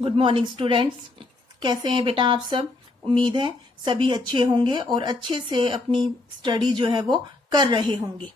Good morning students. कैसे हैं बेटा आप सब? उम्मीद है सभी अच्छे होंगे और अच्छे से अपनी स्टडी जो है वो कर रहे होंगे।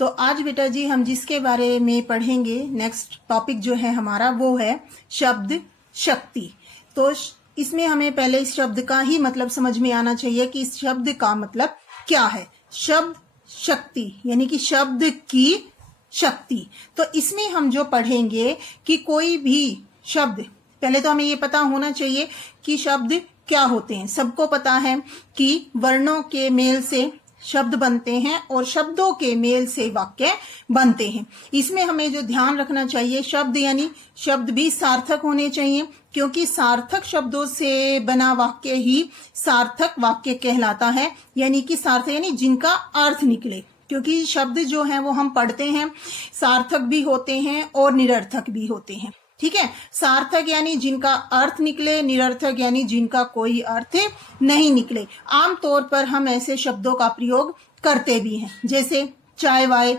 तो आज बेटा जी हम जिसके बारे में पढ़ेंगे, नेक्स्ट टॉपिक जो है हमारा वो है शब्द शक्ति। तो इसमें हमें पहले इस शब्द का ही मतलब समझ में आना चाहिए कि इस शब्द का मतलब क्या है। शब्द शक्ति यानी कि शब्द की शक्ति। तो इसमें हम जो पढ़ेंगे कि कोई भी शब्द, पहले तो हमें ये पता होना चाहिए कि शब्द क्या होते हैं। सबको पता है कि वर्णों के मेल से शब्द बनते हैं और शब्दों के मेल से वाक्य बनते हैं। इसमें हमें जो ध्यान रखना चाहिए, शब्द यानी शब्द भी सार्थक होने चाहिए, क्योंकि सार्थक शब्दों से बना वाक्य ही सार्थक वाक्य कहलाता है। यानी कि सार्थक यानी जिनका अर्थ निकले, क्योंकि शब्द जो है वो हम पढ़ते हैं, सार्थक भी होते हैं और निरर्थक भी होते हैं। ठीक है, सार्थक यानी जिनका अर्थ निकले, निरर्थक यानी जिनका कोई अर्थ नहीं निकले। आमतौर पर हम ऐसे शब्दों का प्रयोग करते भी हैं, जैसे चाय वाय,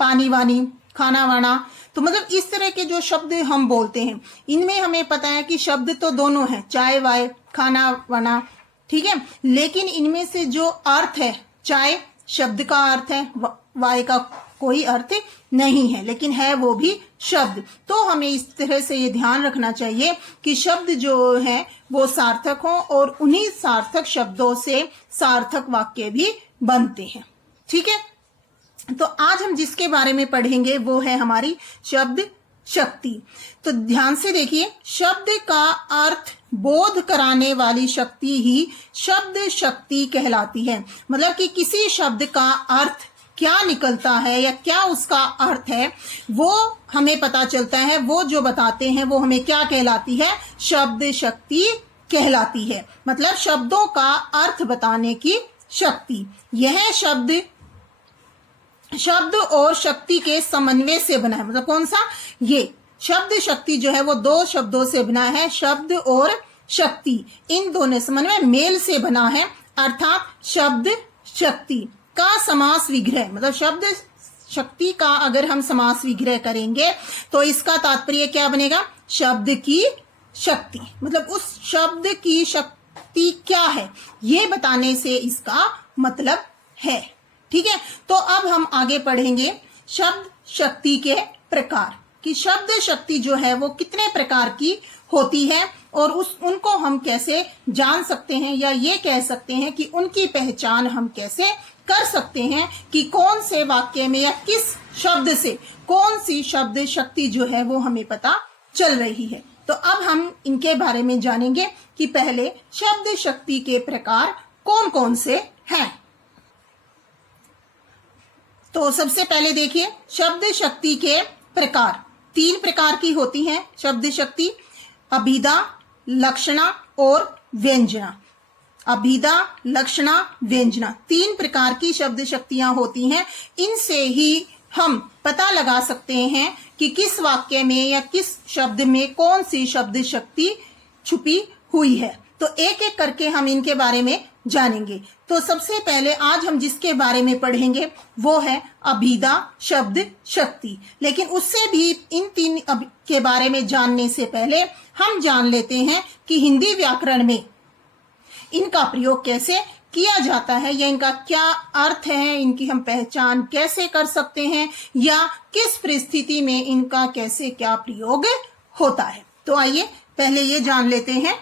पानी वानी, खाना वाना। तो मतलब इस तरह के जो शब्द हम बोलते हैं, इनमें हमें पता है कि शब्द तो दोनों है, चाय वाय, खाना वाना। ठीक है, लेकिन इनमें से जो अर्थ है, चाय शब्द का अर्थ है, वाय का कोई अर्थ नहीं है, लेकिन है वो भी शब्द। तो हमें इस तरह से ये ध्यान रखना चाहिए कि शब्द जो है वो सार्थक हो और उन्हीं सार्थक शब्दों से सार्थक वाक्य भी बनते हैं। ठीक है, तो आज हम जिसके बारे में पढ़ेंगे वो है हमारी शब्द शक्ति। तो ध्यान से देखिए, शब्द का अर्थ बोध कराने वाली शक्ति ही शब्द शक्ति कहलाती है। मतलब कि किसी शब्द का अर्थ क्या निकलता है या क्या उसका अर्थ है वो हमें पता चलता है, वो जो बताते हैं वो हमें क्या कहलाती है, शब्द शक्ति कहलाती है। मतलब शब्दों का अर्थ बताने की शक्ति। यह शब्द और शक्ति के समन्वय से बना है। मतलब कौन सा? ये शब्द शक्ति जो है वो दो शब्दों से बना है, शब्द और शक्ति, इन दोनों समन्वय मेल से बना है, अर्थात शब्द शक्ति का समास विग्रह। मतलब शब्द शक्ति का अगर हम समास विग्रह करेंगे तो इसका तात्पर्य क्या बनेगा? शब्द की शक्ति। मतलब उस शब्द की शक्ति क्या है ये बताने से इसका मतलब है। ठीक है, तो अब हम आगे पढ़ेंगे शब्द शक्ति के प्रकार, कि शब्द शक्ति जो है वो कितने प्रकार की होती है और उनको हम कैसे जान सकते हैं, या ये कह सकते हैं कि उनकी पहचान हम कैसे कर सकते हैं कि कौन से वाक्य में या किस शब्द से कौन सी शब्द शक्ति जो है वो हमें पता चल रही है। तो अब हम इनके बारे में जानेंगे कि पहले शब्द शक्ति के प्रकार कौन कौन से हैं। तो सबसे पहले देखिए, शब्द शक्ति के प्रकार 3 प्रकार की होती हैं शब्द शक्ति: अभिधा, लक्षणा और व्यंजना। अभिधा, लक्षणा, व्यंजना 3 प्रकार की शब्द शक्तियां होती हैं। इनसे ही हम पता लगा सकते हैं कि किस वाक्य में या किस शब्द में कौन सी शब्द शक्ति छुपी हुई है। तो एक एक करके हम इनके बारे में जानेंगे। तो सबसे पहले आज हम जिसके बारे में पढ़ेंगे वो है अभिधा शब्द शक्ति। लेकिन उससे भी इन 3 के बारे में जानने से पहले हम जान लेते हैं कि हिंदी व्याकरण में इनका प्रयोग कैसे किया जाता है, या इनका क्या अर्थ है, इनकी हम पहचान कैसे कर सकते हैं, या किस परिस्थिति में इनका कैसे क्या प्रयोग होता है। तो आइए पहले ये जान लेते हैं।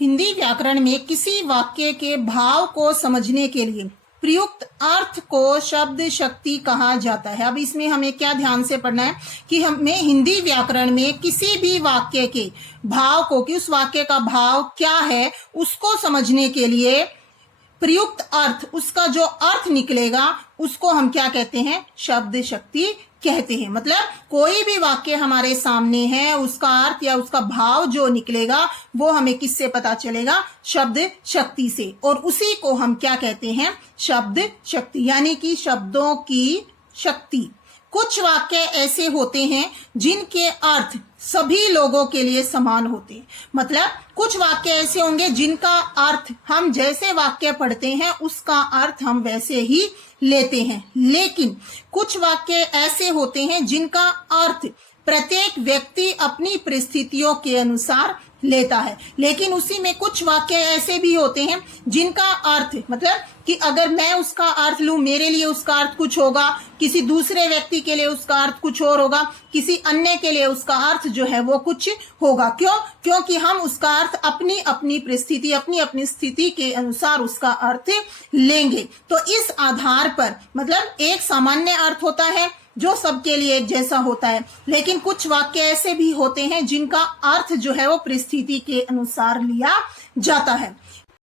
हिंदी व्याकरण में किसी वाक्य के भाव को समझने के लिए प्रयुक्त अर्थ को शब्द शक्ति कहा जाता है। अब इसमें हमें क्या ध्यान से पढ़ना है कि हमें हिंदी व्याकरण में किसी भी वाक्य के भाव को, कि उस वाक्य का भाव क्या है उसको समझने के लिए प्रयुक्त अर्थ, उसका जो अर्थ निकलेगा उसको हम क्या कहते हैं? शब्द शक्ति कहते हैं। मतलब कोई भी वाक्य हमारे सामने है, उसका अर्थ या उसका भाव जो निकलेगा वो हमें किससे पता चलेगा? शब्द शक्ति से। और उसी को हम क्या कहते हैं? शब्द शक्ति, यानी कि शब्दों की शक्ति। कुछ वाक्य ऐसे होते हैं जिनके अर्थ सभी लोगों के लिए समान होते हैं। मतलब कुछ वाक्य ऐसे होंगे जिनका अर्थ हम जैसे वाक्य पढ़ते हैं उसका अर्थ हम वैसे ही लेते हैं, लेकिन कुछ वाक्य ऐसे होते हैं जिनका अर्थ प्रत्येक व्यक्ति अपनी परिस्थितियों के अनुसार लेता है। लेकिन उसी में कुछ वाक्य ऐसे भी होते हैं जिनका अर्थ मतलब कि अगर मैं उसका अर्थ लूं, मेरे लिए उसका अर्थ कुछ होगा, किसी दूसरे व्यक्ति के लिए उसका अर्थ कुछ और होगा, किसी अन्य के लिए उसका अर्थ जो है वो कुछ होगा। क्यों? क्योंकि हम उसका अर्थ अपनी अपनी परिस्थिति, अपनी अपनी स्थिति के अनुसार उसका अर्थ लेंगे। तो इस आधार पर मतलब एक सामान्य अर्थ होता है जो सबके लिए एक जैसा होता है, लेकिन कुछ वाक्य ऐसे भी होते हैं जिनका अर्थ जो है वो परिस्थिति के अनुसार लिया जाता है।